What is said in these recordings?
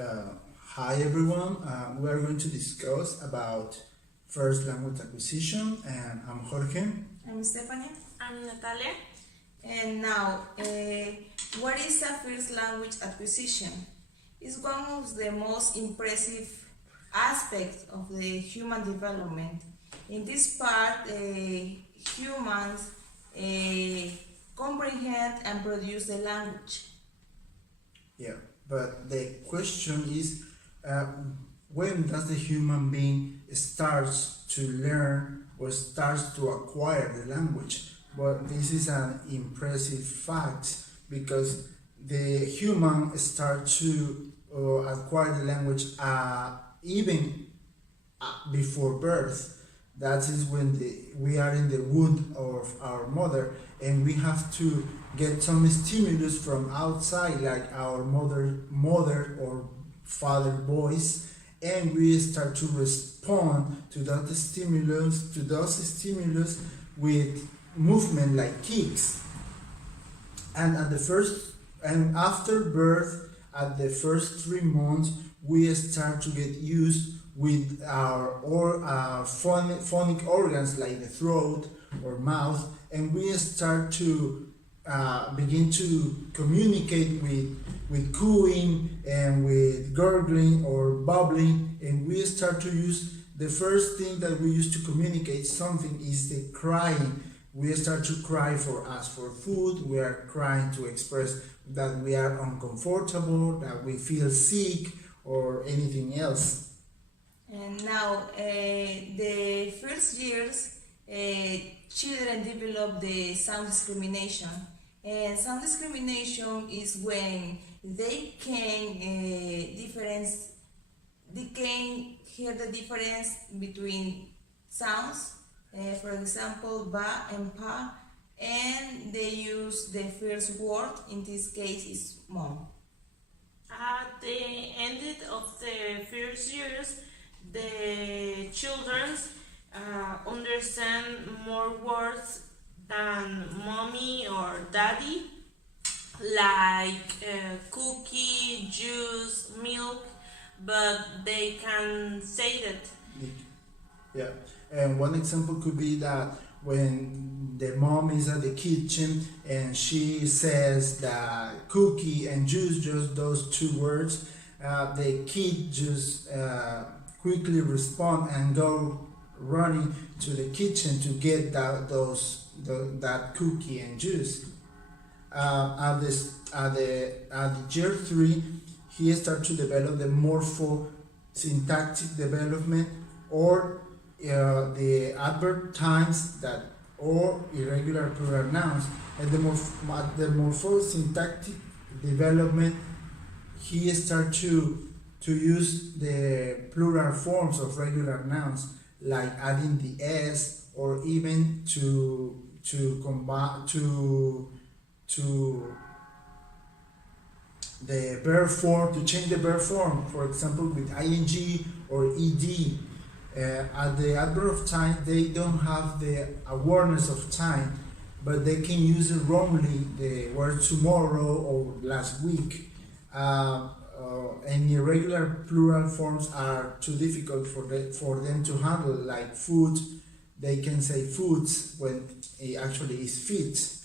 Uh, Hi everyone. We are going to discuss about first language acquisition, and I'm Jorge. I'm Stephanie. I'm Natalia. And now, what is a first language acquisition? It's one of the most impressive aspects of the human development. In this part, humans comprehend and produce the language. Yeah, but the question is, when does the human being starts to learn or starts to acquire the language? But this is an impressive fact because the human start to acquire the language even before birth. That is when we are in the womb of our mother, and we have to get some stimulus from outside, like our mother or father voice, and we start to respond to those stimulus with movement like kicks. And after birth, at the first 3 months, we start to get used with our phonic organs like the throat or mouth, and we start to begin to communicate with cooing and with gurgling or bubbling, and we start to use the first thing that we use to communicate something is the crying. We start to cry for ask for food. We are crying to express that we are uncomfortable, that we feel sick, or anything else. And now, the first years, children develop the sound discrimination. And sound discrimination is when they can hear the difference between sounds, for example, ba and pa, and they use the first word, in this case is mom. At the end of the first years, the children understand more words than mommy or daddy, like cookie, juice, milk, but they can say that. Yeah, and one example could be that when the mom is at the kitchen and she says that cookie and juice, just those two words, the kid just quickly respond and go running to the kitchen to get that cookie and juice. At the year 3, he starts to develop the morpho-syntactic development, or the adverb times that or irregular plural nouns. At the morpho-syntactic development, he starts to use the plural forms of regular nouns, like adding the s, or even to the verb form, to change the verb form, for example with ing or ed. At the adverb of time, they don't have the awareness of time, but they can use it wrongly, the word tomorrow or last week. And irregular plural forms are too difficult for them to handle, like food. They can say foods when it actually is feet.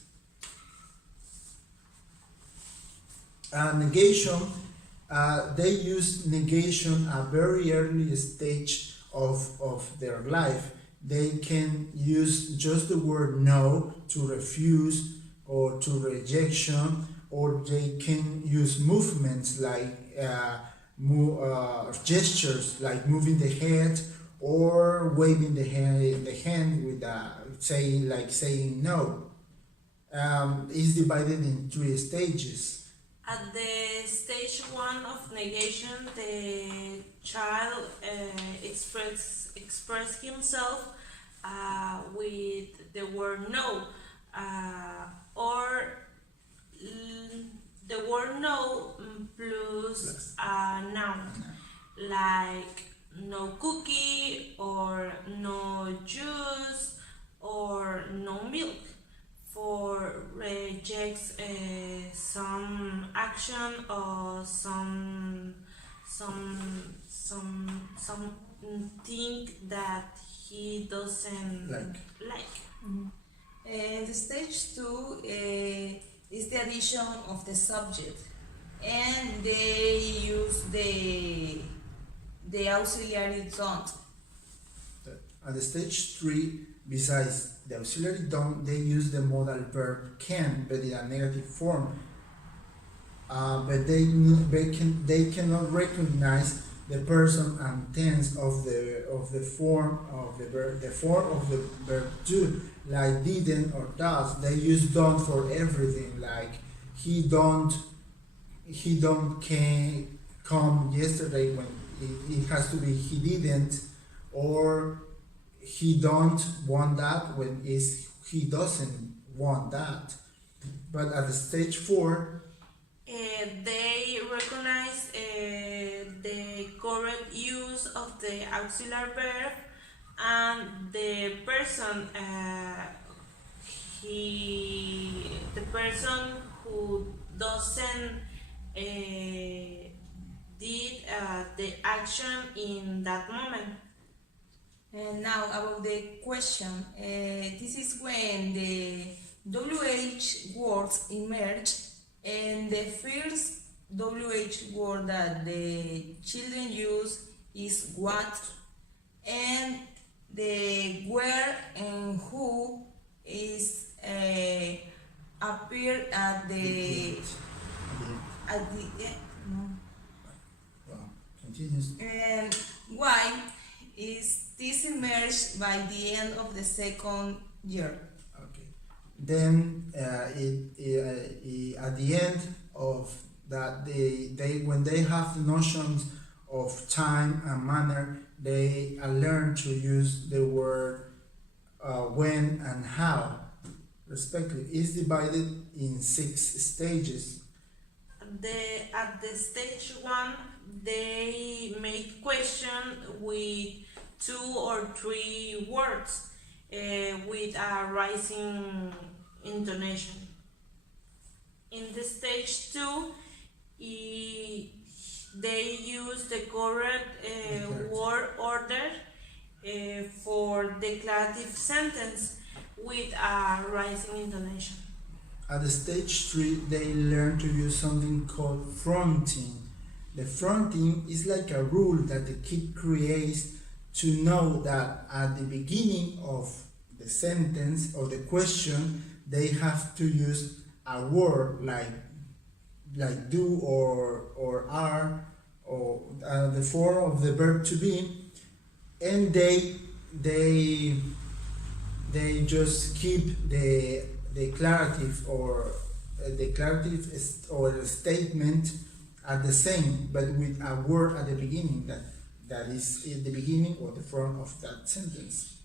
Negation, they use negation at a very early stage of their life. They can use just the word no to refuse or to rejection, or they can use movements like gestures like moving the head or waving the hand with saying no. Is divided in 3 stages. At the stage 1 of negation, the child express himself with the word no, or the word no plus a noun, like no cookie or no juice or no milk. For rejects some action or some something that he doesn't like. And the stage 2 is the addition of the subject, and they use the auxiliary don't. At the stage 3, besides the auxiliary don't, they use the modal verb can, but in a negative form. But they cannot recognize the person and tense of the form of the verb, do, like didn't or does. They use don't for everything, like he don't came come yesterday, when it has to be he didn't, or he don't want that when is he doesn't want that. But at the stage 4, they recognize the correct use of the auxiliary verb, and the person the person who doesn't did the action in that moment. And now about the question, this is when the WH words emerge, and the first WH word that the children use is what, and the where and who is appear at the no. well, continues. And why is this emerged by the end of the second year. Okay. Then at the end of that, they when they have the notions of time and manner, they learn to use the word when and how, respectively. It's divided in 6 stages. At the stage 1, they make question with 2 or 3 words with a rising intonation. In the stage 2, they use the correct word order for declarative sentence with a rising intonation. At the stage 3, they learn to use something called fronting. The fronting is like a rule that the kid creates to know that at the beginning of the sentence or the question, they have to use a word like do or are, or the form of the verb to be, and they just keep the declarative or or statement at the same, but with a word at the beginning that is in the beginning or the front of that sentence.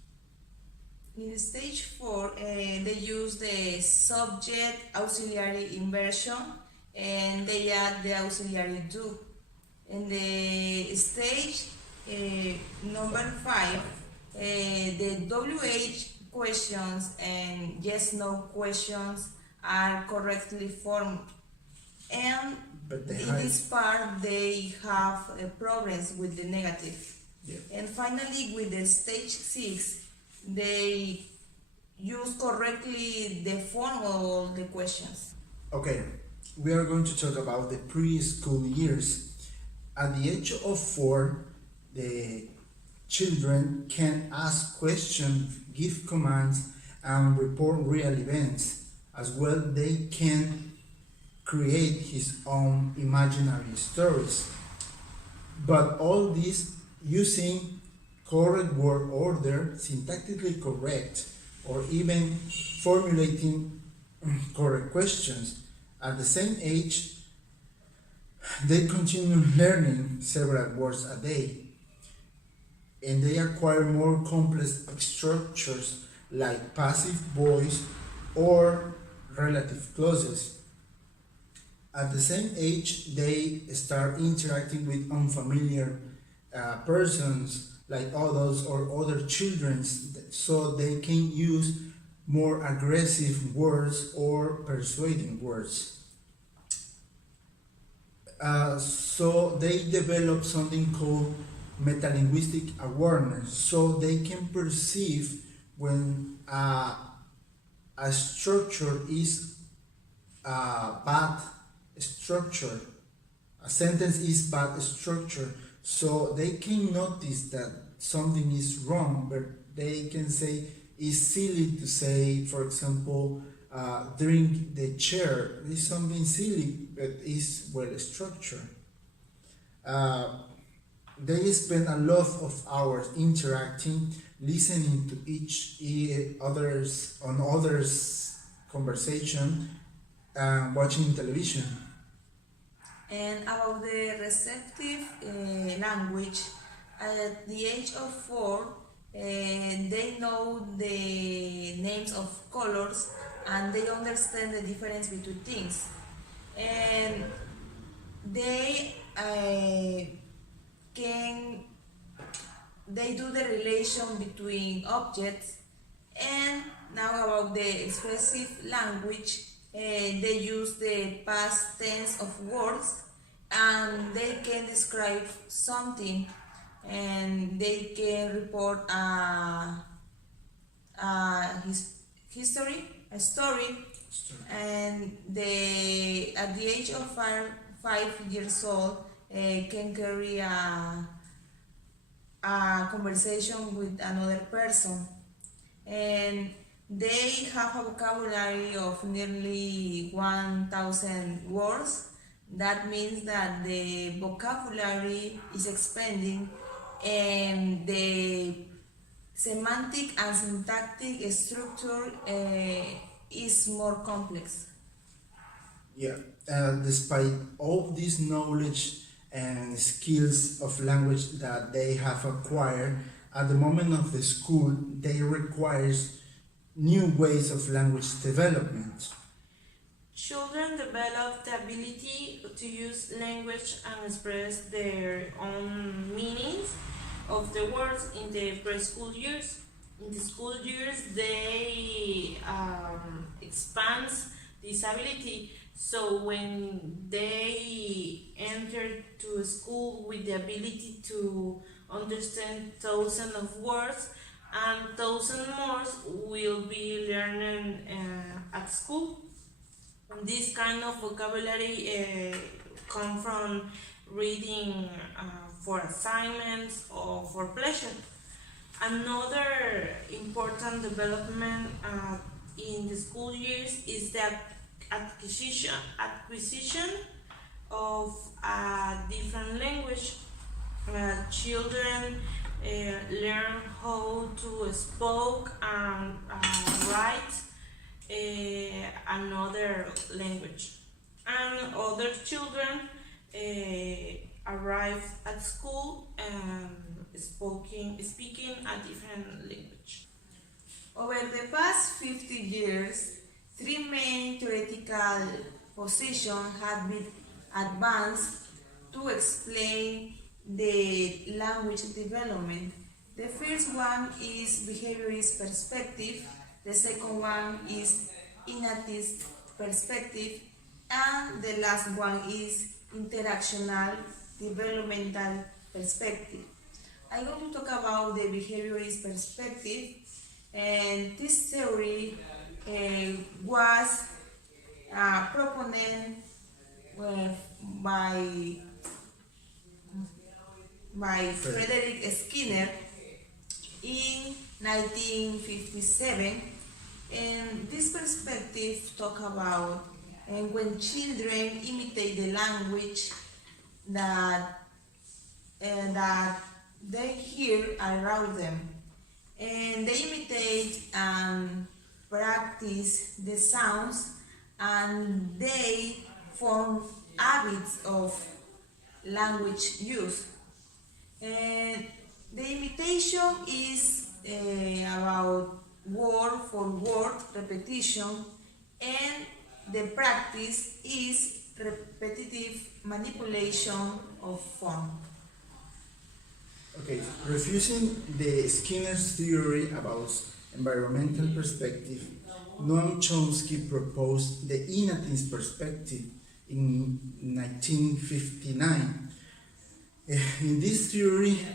In stage 4, they use the subject auxiliary inversion, and they add the auxiliary do. In the stage number 5, the WH questions and yes/no questions are correctly formed, and But in this part they have problems with the negative. Yeah. And finally, with the stage 6, they use correctly the form of all the questions. Okay, we are going to talk about the preschool years. At the age of 4, the children can ask questions, give commands, and report real events. As well, they can create his own imaginary stories. But all this using correct word order, syntactically correct, or even formulating correct questions. At the same age, they continue learning several words a day, and they acquire more complex structures like passive voice or relative clauses. At the same age, they start interacting with unfamiliar persons like adults or other children, so they can use more aggressive words or persuading words. So they develop something called metalinguistic awareness, so they can perceive when a structure is bad structure, a sentence is bad structure, so they can notice that something is wrong, but they can say it's silly to say, for example, drink the chair. It's something silly, but is well structured. They spend a lot of hours interacting, listening to others conversation, and watching television. And about the receptive language, at the age of 4, they know the names of colors and they understand the difference between things. And they they do the relation between objects. And now about the expressive language, they use the past tense of words and they can describe something and they can report a story, and they at the age of 5 years old can carry a conversation with another person, and they have a vocabulary of nearly 1,000 words. That means that the vocabulary is expanding and the semantic and syntactic structure is more complex. Yeah, despite all this knowledge and skills of language that they have acquired, at the moment of the school, they requires new ways of language development. Children develop the ability to use language and express their own meanings of the words in the preschool years. In the school years, they expand this ability. So when they enter to school with the ability to understand thousands of words, and thousand more will be learning at school. This kind of vocabulary come from reading for assignments or for pleasure. Another important development in the school years is that acquisition of a different language. Children learn how to speak and write another language, and other children arrive at school and speaking a different language. Over the past 50 years, 3 main theoretical positions have been advanced to explain the language development. The first one is behaviorist perspective, the second one is innatist perspective, and the last one is interactional developmental perspective. I'm going to talk about the behaviorist perspective, and this theory was proponent by Frederick Skinner in 1957, and this perspective talk about when children imitate the language that they hear around them, and they imitate and practice the sounds, and they form habits of language use. And the imitation is about word for word repetition, and the practice is repetitive manipulation of form. Okay, refusing the Skinner's theory about environmental perspective, Noam Chomsky proposed the innatist perspective in 1959. In this theory,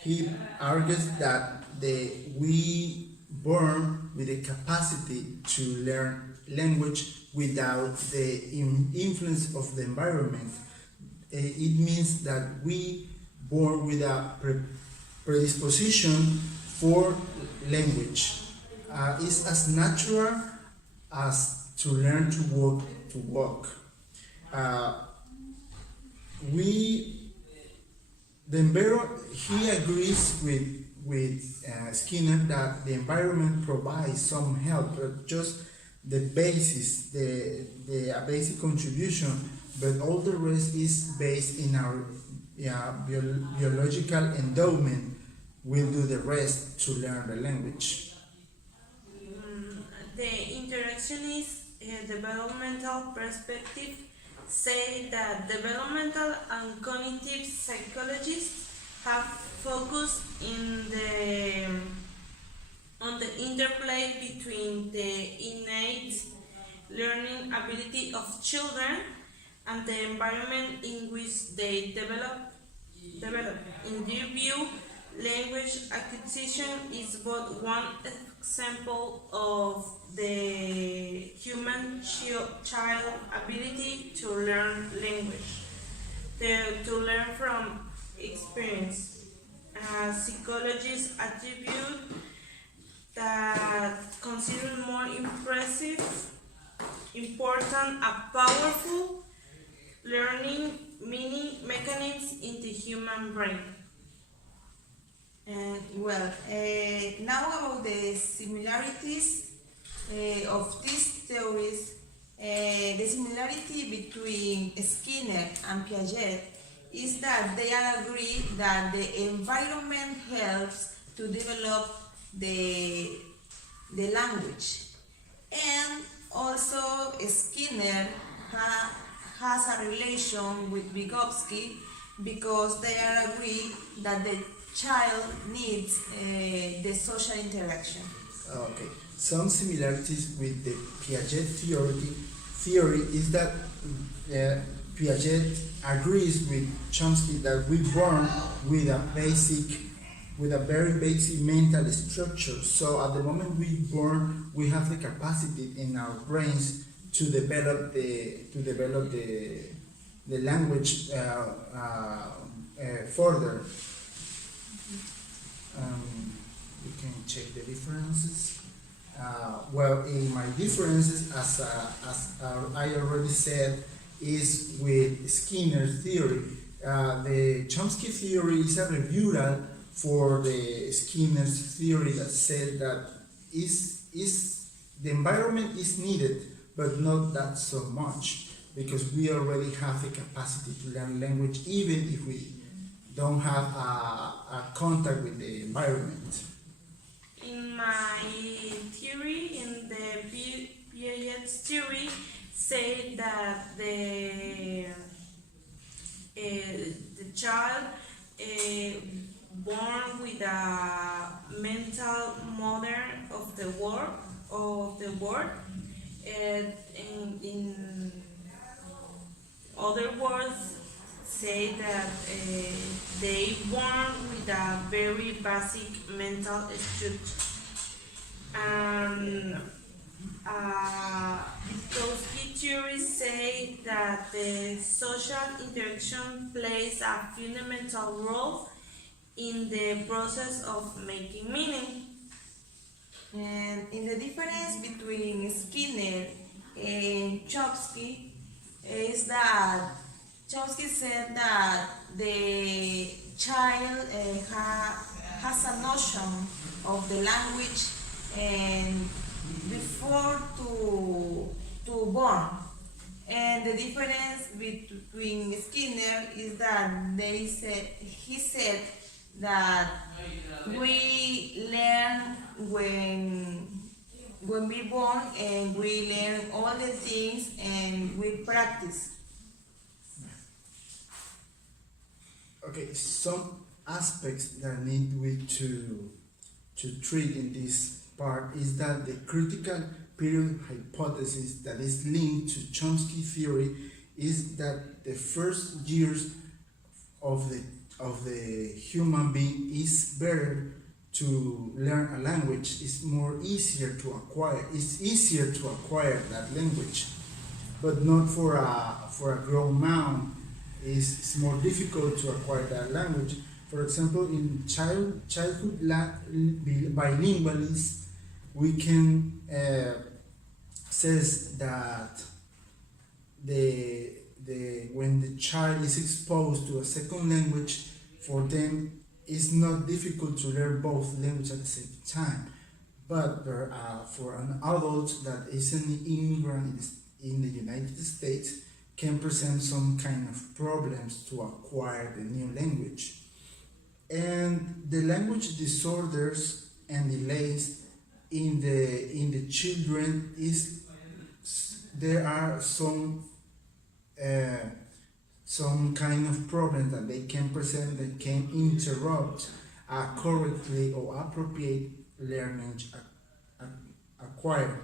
He argues that we born with the capacity to learn language without the influence of the environment. It means that we born with a predisposition for language. It's as natural as to learn to walk. Uh, we he agrees with Skinner that the environment provides some help, but just the basis, a basic contribution, but all the rest is based in our biological endowment. Will do the rest to learn the language. The interactionist developmental perspective say that developmental and cognitive psychologists have focused on the interplay between the innate learning ability of children and the environment in which they develop. In their view, language acquisition is but one example of the human child ability to learn language, to learn from experience. Psychologists attribute that consider more important, and powerful learning meaning mechanisms in the human brain. Now about the similarities of these theories, the similarity between Skinner and Piaget is that they agree that the environment helps to develop the language, and also Skinner has a relation with Vygotsky because they agree that the child needs the social interaction. Okay. Some similarities with the Piaget theory is that Piaget agrees with Chomsky that we born with a very basic mental structure. So at the moment we born, we have the capacity in our brains to develop the language further. We can check the differences. In my differences, as I already said, is with Skinner's theory. The Chomsky theory is a rebuttal for the Skinner's theory that said that the environment is needed, but not that so much, because we already have the capacity to learn language even if we don't have a contact with the environment. In my theory, in the Piaget's theory, say that the child born with a mental model of the world, and in other words, say that they born with a very basic mental structure. And Vygotsky theories say that the social interaction plays a fundamental role in the process of making meaning. And in the difference between Skinner and Chomsky is that Chomsky said that the child has a notion of the language and before to born. And the difference between Skinner is that he said that we learn when we born, and we learn all the things and we practice. Okay, some aspects that need we to treat in this part is that the critical period hypothesis that is linked to Chomsky theory is that the first years of the of the human being is better to learn a language. It's more easier to acquire. It's easier to acquire that language, but not for a grown man. It's more difficult to acquire that language. For example, in childhood bilingualism, we can says that when the child is exposed to a second language, for them it's not difficult to learn both languages at the same time. But for an adult that is an immigrant in the United States, can present some kind of problems to acquire the new language. And the language disorders and delays in the children is there are some kind of problem that they can present that can interrupt correctly or appropriate learning acquired.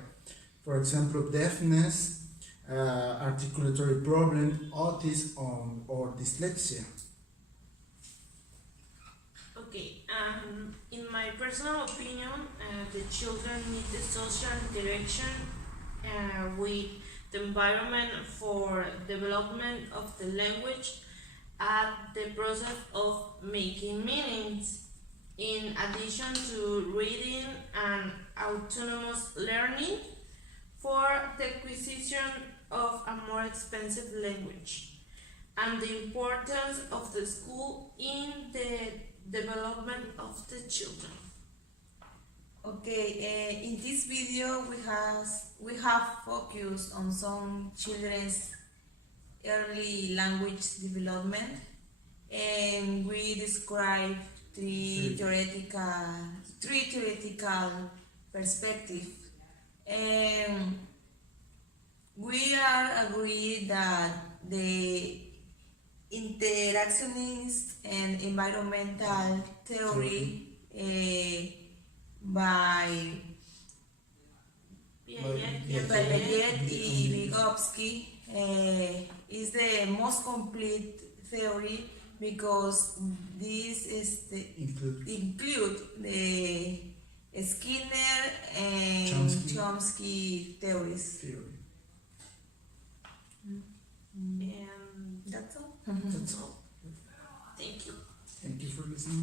For example, deafness, articulatory problem, autism, or dyslexia. Okay, in my personal opinion, the children need the social interaction with the environment for development of the language at the process of making meanings. In addition to reading and autonomous learning for the acquisition of a more expensive language, and the importance of the school in the development of the children. Okay, in this video we have focused on some children's early language development, and we described three theoretical perspectives, and we are agreed that the interactionist and environmental theory by Piaget y Vygotsky is the most complete theory, because this is include the Skinner and Chomsky theories. And That's all. That's all. thank you. Thank you for listening.